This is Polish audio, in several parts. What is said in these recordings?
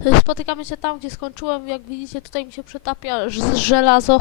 witam. Spotykamy się tam, gdzie skończyłem. Jak widzicie, tutaj mi się przetapia żelazo.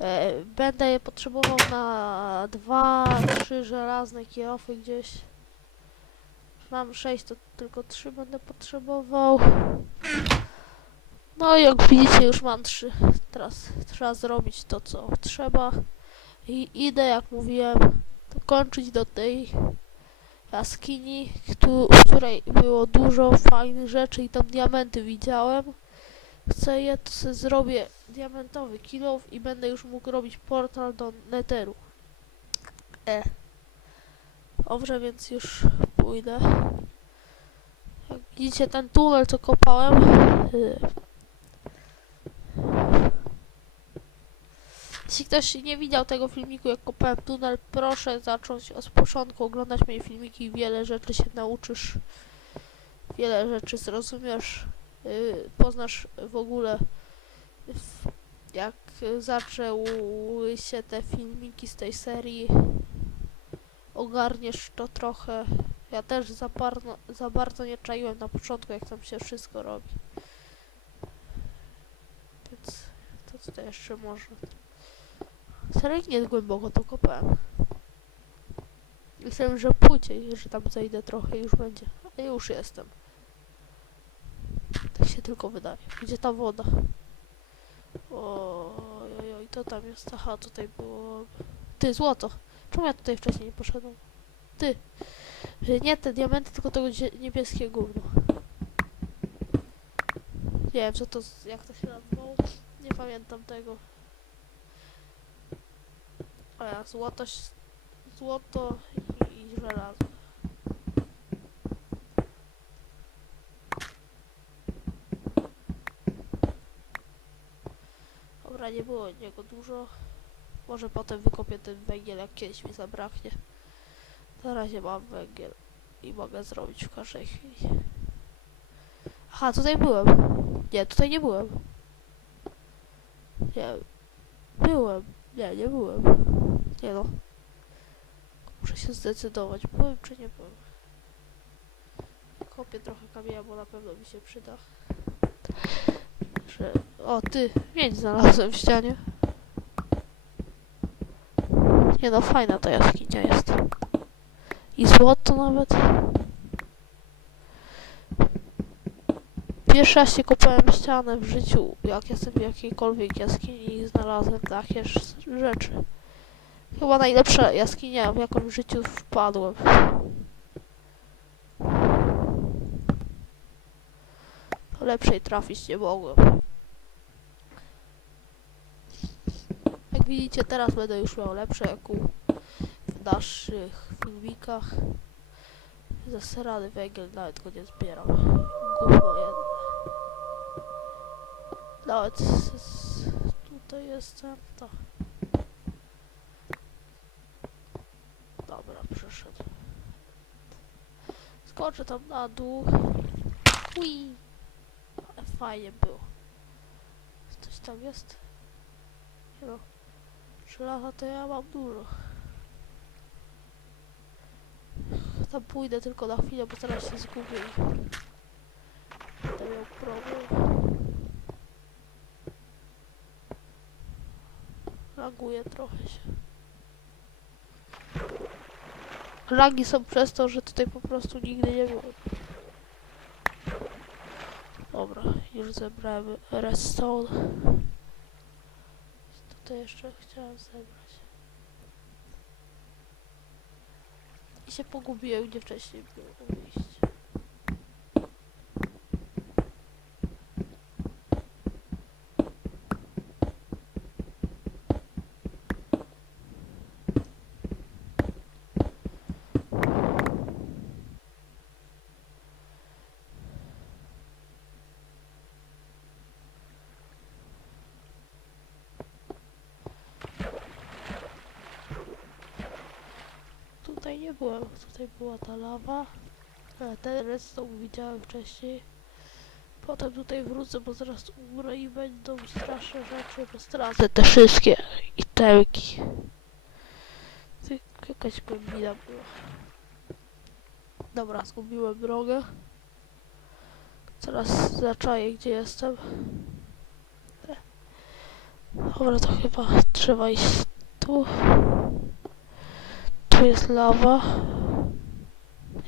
E, Będę je potrzebował na dwa, trzy żelazne kierowy gdzieś. Mam sześć, to tylko trzy będę potrzebował. No jak widzicie, już mam trzy. Teraz trzeba zrobić to, co trzeba. I idę, jak mówiłem, dokończyć do tej jaskini, w której było dużo fajnych rzeczy i tam diamenty widziałem. Chcę je, to sobie zrobię diamentowy kilof i będę już mógł robić portal do Netheru. E. Dobrze, więc już pójdę. Jak widzicie ten tunel, co kopałem, Jeśli ktoś nie widział tego filmiku, jak kopałem tunel, proszę zacząć od początku oglądać moje filmiki wiele rzeczy się nauczysz. Wiele rzeczy zrozumiesz. Yy, poznasz w ogóle, jak zaczęły się te filmiki z tej serii. Ogarniesz to trochę. Ja też za, za bardzo nie czaiłem na początku, jak tam się wszystko robi. Więc to tutaj jeszcze może. Serio nie głęboko to kopałem. Myślałem, że płyciej, że tam zejdę trochę i już będzie. A już jestem. Tak się tylko wydaje. Gdzie ta woda? Oj, oj, to tam jest. Aha, tutaj było... Ty, złoto. Czemu ja tutaj wcześniej nie poszedłem? Ty. Y, Nie te diamenty, tylko tego niebieskie gówno. Nie wiem, co to... jak to się nazywało. Nie pamiętam tego. A ja złoto, złoto i, i żelazo. Dobra, nie było niego dużo. Może potem wykopię ten węgiel, jak kiedyś mi zabraknie. Na razie mam węgiel i mogę zrobić w każdej chwili. Aha, tutaj byłem. Nie, tutaj nie byłem. Nie, byłem. Nie, nie byłem. Nie no. Muszę się zdecydować, byłem czy nie byłem. Kopię trochę kamienia, bo na pewno mi się przyda. Że... O, ty, miedź znalazłem w ścianie. Nie no, fajna ta jaskinia jest. I złoto nawet. Pierwszy raz się kopałem ścianę w życiu, jak jestem w jakiejkolwiek jaskini i znalazłem takie rzeczy. Chyba najlepsza jaskinia, w jaką w życiu wpadłem. Lepszej trafić nie mogłem. Jak widzicie, teraz będę już miał lepsze u w naszych filmikach. Zasrany węgiel, nawet go nie zbieram. Gówno jedno. Nawet tutaj jestem, to. Dobra, przeszedł. Skoczę tam na dół. Ui. Ale fajnie było. Coś tam jest? Nie no. Lata to ja mam dużo. Tam pójdę tylko na chwilę, bo teraz się zgubię i będę miał problem. Laguję trochę się. Lagi są przez to, że tutaj po prostu nigdy nie byłem. Dobra, już zebrałem redstone. Tutaj jeszcze chciałem zebrać. I się pogubiłem, gdzie wcześniej było wyjście. Tutaj nie byłem, tutaj była ta lawa. Ten redstone widziałem wcześniej. Potem tutaj wrócę, bo zaraz umrę i będą straszne rzeczy, bo stracę te wszystkie itelki. Jakaś głębina była. Dobra, zgubiłem drogę. Teraz zaczaję, gdzie jestem. Dobra, to chyba trzeba iść tu. Tu jest lawa.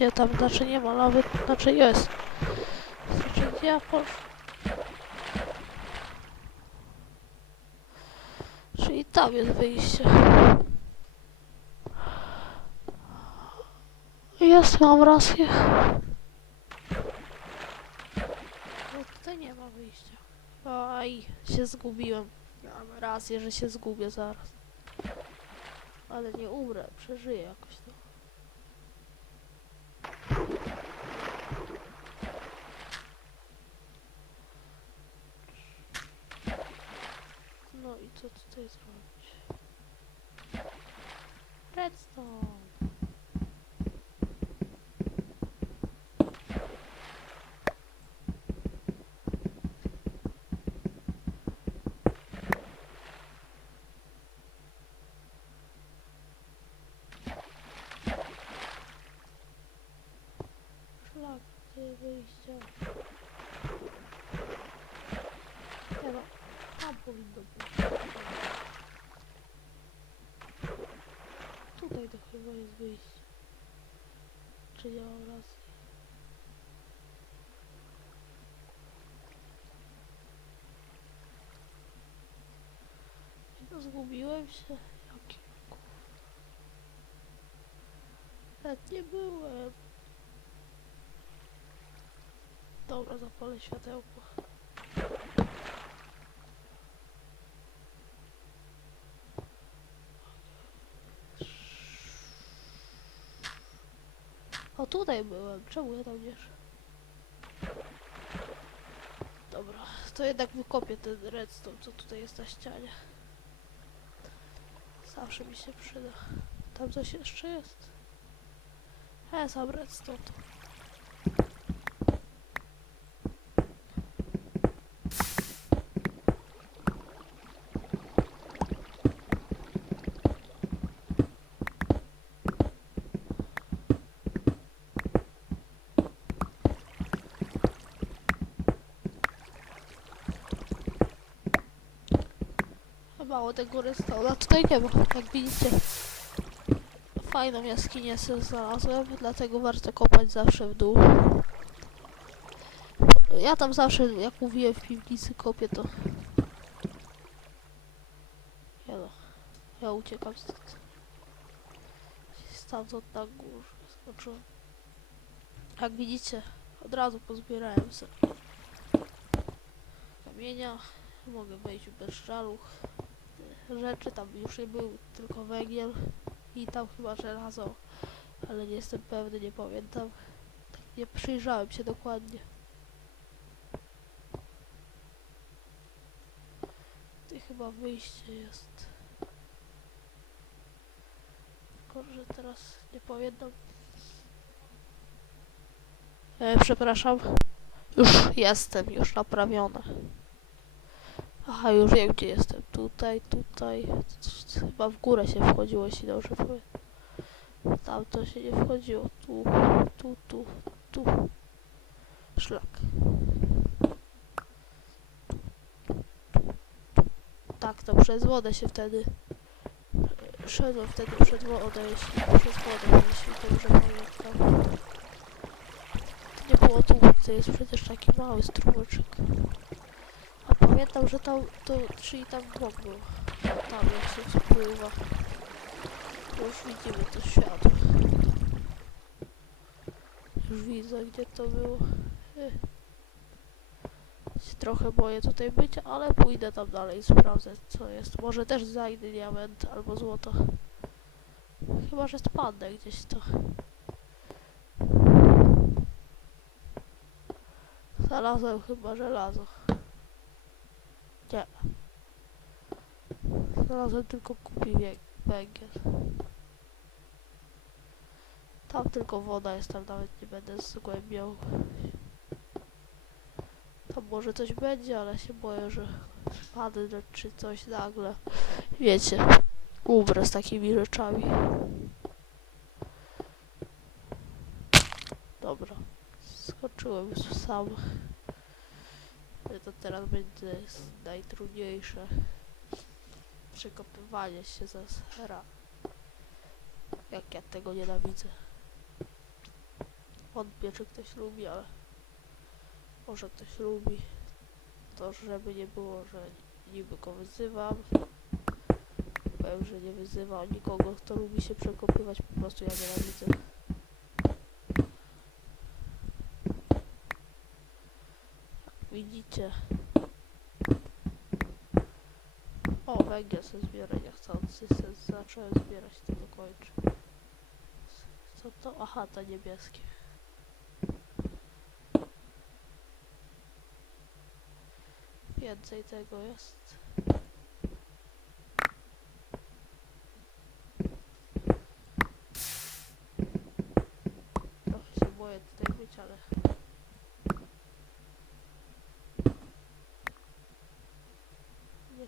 Nie, tam znaczy nie ma lawy, znaczy jest. Znaczy ja? Czyli tam jest wyjście. Jest, mam rację. No tutaj nie ma wyjścia. Aj, się zgubiłem. Mam rację, że się zgubię zaraz. Ale nie umrę, przeżyję jakoś to. No i co tutaj zrobić? Redstone. Szlak, gdzie wyjścia? Nie ma. Tam powinno być. Tutaj to chyba jest wyjście. Czy ja mam rację? Zgubiłem się. Jaki Nawet nie byłem. Dobra, zapalę światełko. Tutaj byłem. Czemu ja tam nie? Dobra, to jednak wykopię ten redstone, co tutaj jest na ścianie. Zawsze mi się przyda. Tam coś jeszcze jest. E, sam redstone. Mało tego redstone'a tutaj nie ma, jak widzicie. Fajną jaskinię sobie znalazłem, dlatego warto kopać zawsze w dół. Ja tam zawsze, jak mówiłem, w piwnicy kopię, to... Ja no, ja uciekam stąd. Stamtąd na górze skoczyłem. Jak widzicie, od razu pozbierałem sobie kamienia. Mogę wejść bez żalu. Rzeczy tam już nie był, tylko węgiel i tam chyba żelazo, ale nie jestem pewny, nie pamiętam. Nie przyjrzałem się dokładnie. Tu chyba wyjście jest. Tylko, że teraz nie pamiętam. E, przepraszam. Już jestem, już naprawione. Aha, już wiem gdzie jestem. Tutaj, tutaj. Chyba w górę się wchodziło, jeśli dobrze powiem. Tam to się nie wchodziło. Tu, tu, tu, tu. Szlak. Tak, to przez wodę się wtedy... Szedłem wtedy przed wodę, jeśli przez wodę, jeśli dobrze pamiętam. To nie było tu, to jest przecież taki mały strumyczek. Pamiętam, że tam, to, czyli tam blok był. Tam jak się spływa. Już widzimy to światło. Już widzę, gdzie to było. Trochę boję tutaj być, ale pójdę tam dalej i sprawdzę, co jest. Może też zajdę diament albo złoto. Chyba, że spadnę gdzieś to. Znalazłem chyba żelazo. Nie. Znalazłem tylko kupi węgiel. Tam tylko woda jest, tam nawet nie będę zgłębiał. Tam może coś będzie, ale się boję, że spadnę czy coś nagle. Wiecie, umrę z takimi rzeczami. Dobra. Skoczyłem sam. że to teraz będzie najtrudniejsze. Przekopywanie się ze sera. Jak ja tego nienawidzę. Wątpię, czy ktoś lubi, ale może ktoś lubi. To, żeby nie było, że niby go wyzywam. Powiem, że nie wyzywam nikogo, kto lubi się przekopywać, po prostu ja nienawidzę. Widzicie. O, węgiel sobie zbierę niechcący. Se zacząłem zbierać, to dokończę. Co to? Aha, to niebieskie. Więcej tego jest. Trochę się boję tutaj być, ale... Nie.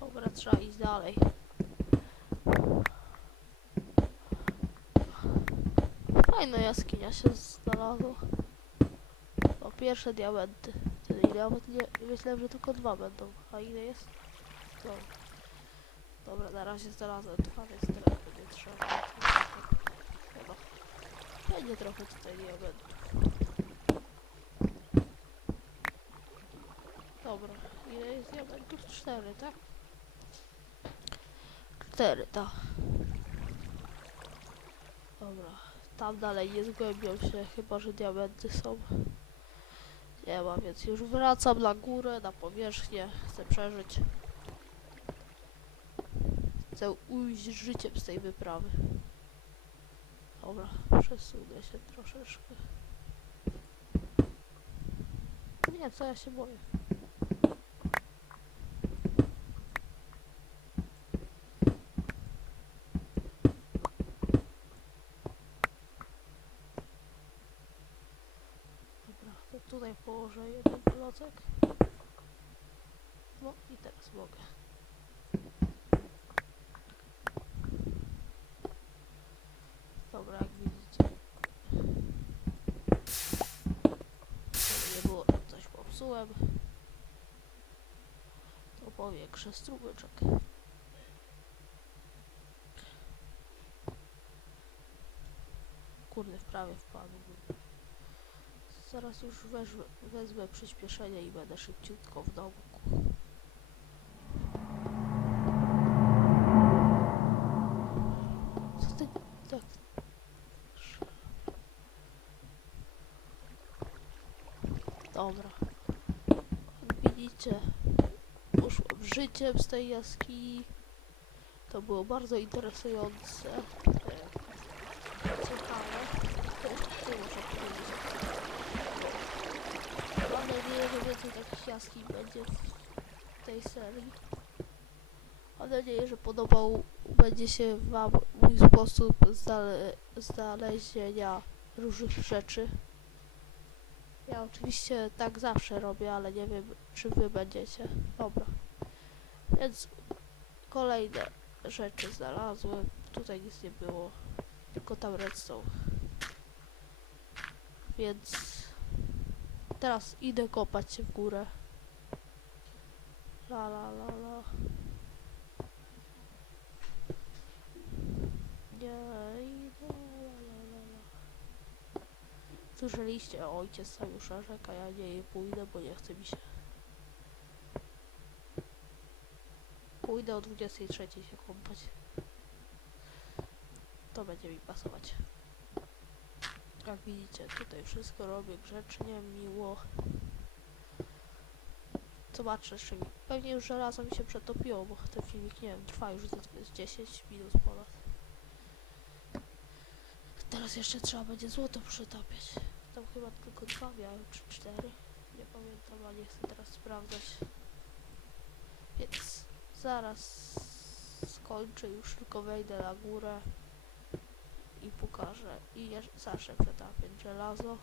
Dobra, trzeba iść dalej. Fajna jaskinia się znalazła. O, pierwsze diamenty. Nawet nie myślałem, że tylko dwa będą. A ile jest? Dobra. Dobra, na razie znalazłem dwa, więc teraz będzie trzeba. Chyba. Będzie trochę tutaj diamentów. Dobra, ile jest diamentów? Cztery, tak? Cztery, tak. Dobra, tam dalej nie zgłębią się, chyba że diamenty są. Nie ma, więc już wracam na górę, na powierzchnię. Chcę przeżyć. Chcę ujść życiem z tej wyprawy. Dobra, przesunę się troszeczkę. Nie, co ja się boję. Dobra, to położę jeden klocek. No i teraz mogę. Dobra, jak widzicie. Żeby nie było, że coś popsułem. To powiększę strumyczek. Kurde, wprawie wpadł. Zaraz już wezmę, wezmę przyspieszenie i będę szybciutko w domku. Co ty tak... Dobra. Jak widzicie, poszłem życiem z tej jaskini. To było bardzo interesujące. E, Ciekawe. To muszę powiedzieć. Mam nadzieję, że więcej takich jaskiń będzie w tej serii. Mam nadzieję, że podobał będzie się Wam mój sposób znale znalezienia różnych rzeczy. Ja oczywiście tak zawsze robię, ale nie wiem, czy Wy będziecie. Dobra. Więc kolejne rzeczy znalazłem. Tutaj nic nie było. Tylko tam redstone. Więc Teraz idę kopać się w górę. La la la la. Nie idę. La, la, la, la. Słyszeliście, ojciec Samiusza rzeka, ja nie pójdę, bo nie chce mi się. Pój pójdę o 23 się kąpać. To będzie mi pasować. Jak widzicie, tutaj wszystko robię grzecznie, miło. Zobaczę jeszcze. Pewnie już żelazo mi się przetopiło, bo ten filmik, nie wiem, trwa już z z 10 minut ponad. Teraz jeszcze trzeba będzie złoto przytapiać. Tam chyba tylko dwa miałem, czy cztery. Nie pamiętam, a nie chcę teraz sprawdzać. Więc zaraz skończę, już tylko wejdę na górę i pokażę. I ja zacznę przetapiać żelazo.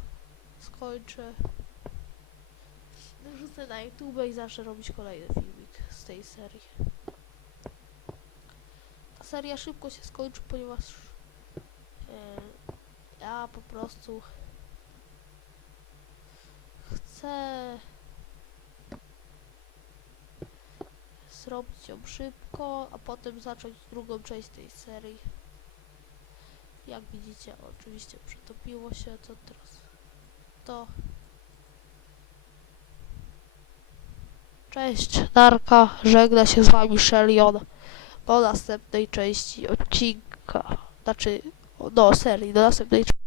Skończę. Wrzucę na YouTube i zacznę robić kolejny filmik z tej serii. Ta seria szybko się skończy, ponieważ e, ja po prostu chcę zrobić ją szybko, a potem zacząć drugą część tej serii. Jak widzicie, oczywiście przetopiło się, co teraz? To. Cześć, Narka, żegna się z wami Shelion do następnej części odcinka, znaczy, do serii, do następnej części.